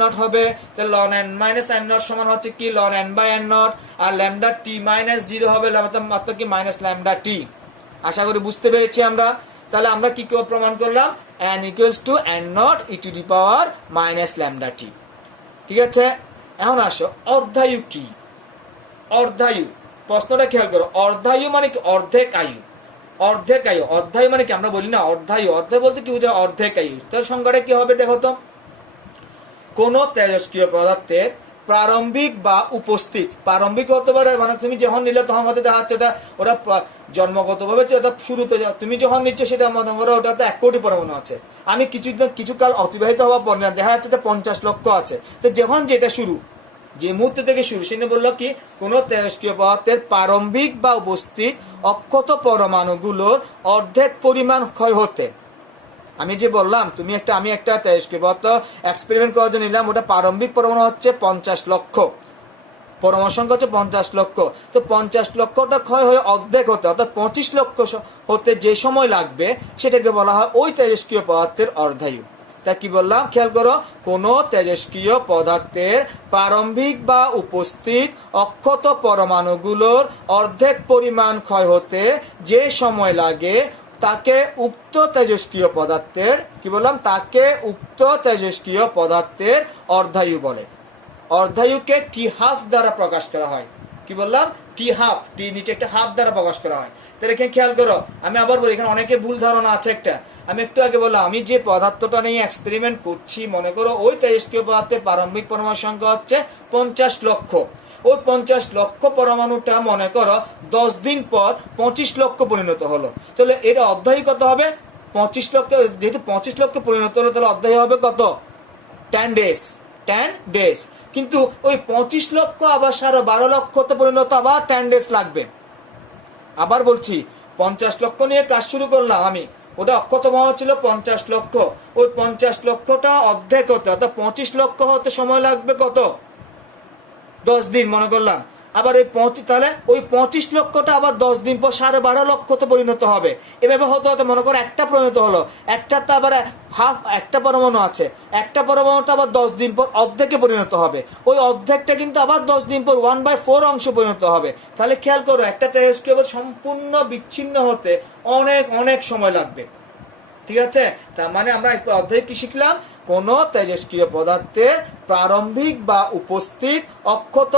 n0 হবে, তাহলে ln n -n0 সমান হচ্ছে কি, ln n/n0, আর ল্যামডা t -0 হবে, মাত্র কি -λ t। আশা করি বুঝতে পেরেছি আমরা। তাহলে আমরা কি প্রমাণ করলাম, n = n0 e⁻ -λ t। ঠিক আছে, এখন আসো, অর্ধায়ু কি, অর্ধায়ু প্রশ্নটা খেয়াল করো, অর্ধায়ু মানে কি, অর্ধেক আয়ু, অর্ধেক আয়ু, অর্ধায়ু মানে কি, আমরা বলি না অর্ধায়ু, অর্ধায়ু বলতে কি বোঝায়, অর্ধেক আয়ু। তার সংজ্ঞাটা কি হবে, দেখো তো, কোন তেজস্ক্রিয় পদার্থের প্রারম্ভিক বা উপস্থিত, প্রারম্ভিক হতে পারে, মানে তুমি যখন নিলে তখন হতে দেখা যাচ্ছে ওটা জন্মগতভাবে ওটা শুরুতে, তুমি যখন নিচ্ছ সেটা মনে করো ওটাতে 1 কোটি পরমাণু আছে, আমি কিছু কাল অতিবাহিত হওয়ার পর দেখা যাচ্ছে 50 লক্ষ আছে, তো যখন যেটা শুরু, যে মুহূর্ত থেকে শুরু, সেটা বললো কি, কোন তেজস্ক্রিয় পদার্থের প্রারম্ভিক বা উপস্থিত অক্ষত পরমাণুগুলোর অর্ধেক পরিমাণ ক্ষয় হতে, আমি যে বললাম আমি একটা তেজস্ক্রিয় পদার্থ এক্সপেরিমেন্ট করার জন্য নিলাম, ওটা প্রারম্ভিক পরমাণু হচ্ছে 50 লক্ষ, পরমাণু সংখ্যা হচ্ছে 50 লক্ষ। তো 50 লক্ষটা ক্ষয় হয়ে অর্ধেক হতে, অর্থাৎ 25 লক্ষ হতে যে সময় লাগবে সেটাকে বলা হয় ওই তেজস্ক্রিয় পদার্থের অর্ধায়ু। তা কি বললাম খেয়াল করো, কোন তেজস্ক্রিয় পদার্থের প্রারম্ভিক বা উপস্থিত অক্ষত পরমাণুগুলোর অর্ধেক পরিমাণ ক্ষয় হতে যে সময় লাগে তাকে উক্ত তেজস্ক্রিয় পদার্থের কি বললাম, তাকে উক্ত তেজস্ক্রিয় পদার্থের অর্ধায়ু বলে। অর্ধায়ুকে টি হাফ দ্বারা প্রকাশ করা হয়। কি বললাম, টি হাফ, টি নিচে একটা হাফ দ্বারা প্রকাশ করা হয়। তাহলে এখানে খেয়াল করো, আমি আবার বলি, এখানে অনেকে ভুল ধারণা আছে একটা। আমি একটু আগে বললাম, আমি যে পদার্থটা নিয়ে এক্সপেরিমেন্ট করছি, মনে করো ওই তেজস্ক্রিয় পদার্থের প্রারম্ভিক পরমাণু সংখ্যা হচ্ছে 50 লক্ষ। ওই 50 লক্ষ পরমাণুটা মনে করো 10 দিন পর 25 লক্ষ পরিণত হলো, তাহলে এটা অর্ধায়ু কত হবে? 25 লক্ষ, যেহেতু 25 লক্ষ পরিণত হলো তাহলে অর্ধায়ু হবে কত? 10 ডেজ, 10 ডেজ। কিন্তু ওই 25 লক্ষ আবার 12.5 লক্ষতে পরিণত আবার 10 ডেজ লাগবে। আবার বলছি, 50 লক্ষ নিয়ে কাজ শুরু করলাম আমি, ওটা অক্ষত পরমাণু ছিল 50 লক্ষ। ওই 50 লক্ষটা অর্ধেক হতে, অর্থাৎ 25 লক্ষ হতে সময় লাগবে কত? 10 দিন মনে করলাম। আবার ওই তাহলে ওই 25 লক্ষটা আবার 10 দিন পর 12.5 লক্ষতে পরিণত হবে। এভাবে হতে হতে মনে করো একটা পরিণত হলো, একটা তো আবার হাফ, একটা পরমাণু আছে, একটা পরমাণুটা আবার 10 দিন পর অর্ধেকে পরিণত হবে। ওই অর্ধেকটা কিন্তু আবার 10 দিন পর 1/4 অংশ পরিণত হবে। তাহলে খেয়াল করো, একটা তেজস্ক্রিয় সম্পূর্ণ বিচ্ছিন্ন হতে অনেক অনেক সময় লাগবে। ঠিক আছে, তার মানে আমরা অধ্যায়ে কি শিখলাম? কোন তেজস্ক্রিয় পদার্থের প্রারম্ভিক বা উপস্থিত অক্ষত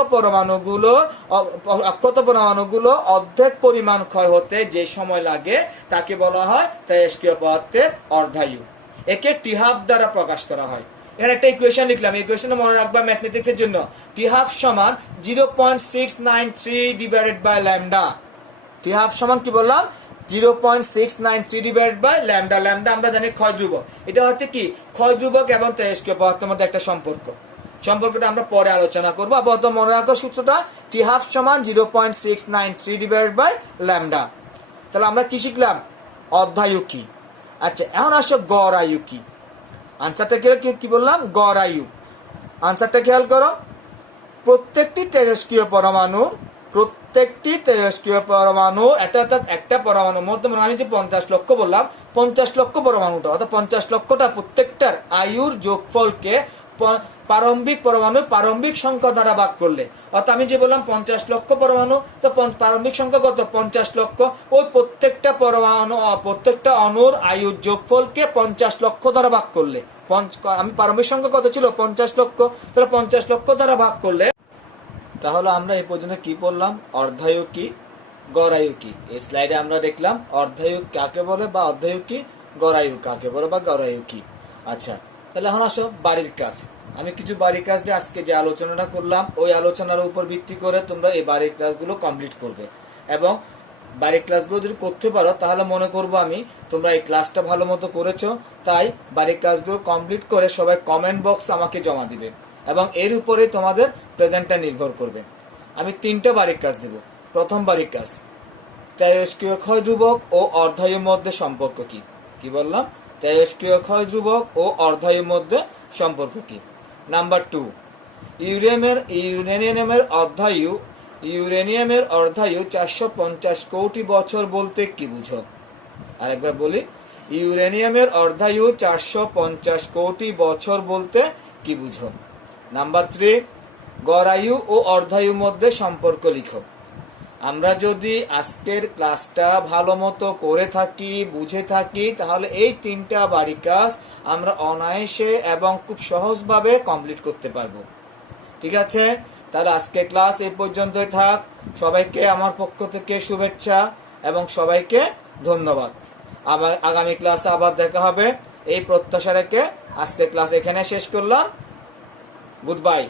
পরমাণুগুলো অর্ধেক পরিমাণ ক্ষয় হতে যে সময় লাগে তাকে বলা হয় তেজস্ক্রিয় পদার্থের অর্ধায়ু। একে টি হাফ দ্বারা প্রকাশ করা হয়। এখানে একটা ইকুয়েশন লিখলাম, এই ইকুয়েশনটা মনে রাখবা ম্যাথমেটিক্স এর জন্য। টি হাফ সমান 0.693 divided by lambda. T half সমান কি বললাম? 0.693 ডিভাইডেড বাই ল্যামডা। ল্যামডা আমরা জানি ক্ষয় ধ্রুবক। এটা হচ্ছে কি, ক্ষয় ধ্রুবক এবং তেজস্ক্রিয় পদার্থের মধ্যে একটা সম্পর্কটা আমরা পরে আলোচনা করবো। আপাতত মনে রাখো সূত্রটা, টি হাফ সমান 0.693 ডিভাইডেড বাই ল্যামডা। তাহলে আমরা কি শিখলাম? অর্ধায়ু কি। আচ্ছা, এখন আসো গড় আয়ু কি। আনসারটা কি বললাম? গড় আয়ু। আনসারটা খেয়াল করো, প্রত্যেকটি তেজস্ক্রিয় পরমাণু একটা পরমাণুর মধ্যে, আমি যে 50 লক্ষ বললাম, 50 লক্ষ পরমাণুটা, অর্থাৎ 50 লক্ষটা প্রত্যেকটার আয়ুর যোগফলকে প্রারম্ভিক পরমাণুর প্রারম্ভিক সংখ্যা দ্বারা ভাগ করলে, অর্থাৎ আমি যে বললাম 50 লক্ষ পরমাণু, তো প্রারম্ভিক সংখ্যা কত? 50 লক্ষ। ওই প্রত্যেকটা পরমাণু, প্রত্যেকটা অণুর আয়ুর যোগফলকে 50 লক্ষ দ্বারা ভাগ করলে, আমি প্রারম্ভিক সংখ্যা কত ছিল? 50 লক্ষ। তাহলে 50 লক্ষ দ্বারা ভাগ করলে, তাহলে আমরা এই পর্যন্ত কি পড়লাম? অর্ধায়ু কি, গড়ায়ু কি। এই স্লাইডে আমরা দেখলাম অর্ধায়ু কাকে বলে বা অর্ধায়ু কি, গড়ায়ু কাকে বলে বা গড়ায়ু কি। আচ্ছা, তাহলে এখন আসো বাড়ির কাজ। আমি কিছু বাড়ির কাজ যে আজকে যে আলোচনাটা করলাম, ওই আলোচনার উপর ভিত্তি করে তোমরা এই বাড়ির ক্লাসগুলো কমপ্লিট করবে। এবং বাড়ির ক্লাসগুলো যদি করতে পারো তাহলে মনে করবো আমি তোমরা এই ক্লাসটা ভালো মতো করেছো। তাই বাড়ির ক্লাসগুলো কমপ্লিট করে সবাই কমেন্ট বক্স আমাকে জমা দিবে এবং এর উপরে তোমাদের প্রেজেন্টটা নির্ভর করবে। আমি 3টা বাড়ির কাজ দেব। প্রথম বাড়ির কাজ, তেজস্ক্রিয় ক্ষয় ধ্রুবক ও অর্ধায়ুর মধ্যে সম্পর্ক কি। কি বললাম? তেজস্ক্রিয় ক্ষয় ধ্রুবক ও অর্ধায়ুর মধ্যে সম্পর্ক কি। নাম্বার 2, ইউরেনিয়ামের অর্ধায়ু 450 কোটি বছর বলতে কি বুঝো? আরেকবার বলি, ইউরেনিয়ামের অর্ধায়ু 450 কোটি বছর বলতে কি বুঝো? নাম্বার 3, গড়ায়ু ও অর্ধায়ুর মধ্যে সম্পর্ক লিখো। আমরা যদি আজকের ক্লাসটা ভালো মতো করে থাকি, বুঝে থাকি, তাহলে এই 3টা বাড়ির কাজ আমরা অনায়াসে এবং খুব সহজভাবে কমপ্লিট করতে পারবো। ঠিক আছে, তাহলে আজকে ক্লাস এই পর্যন্তই থাক। সবাইকে আমার পক্ষ থেকে শুভেচ্ছা এবং সবাইকে ধন্যবাদ। আবার আগামী ক্লাসে আবার দেখা হবে এই প্রত্যাশা রেখে আজকে ক্লাস এখানে শেষ করলাম। Good bye.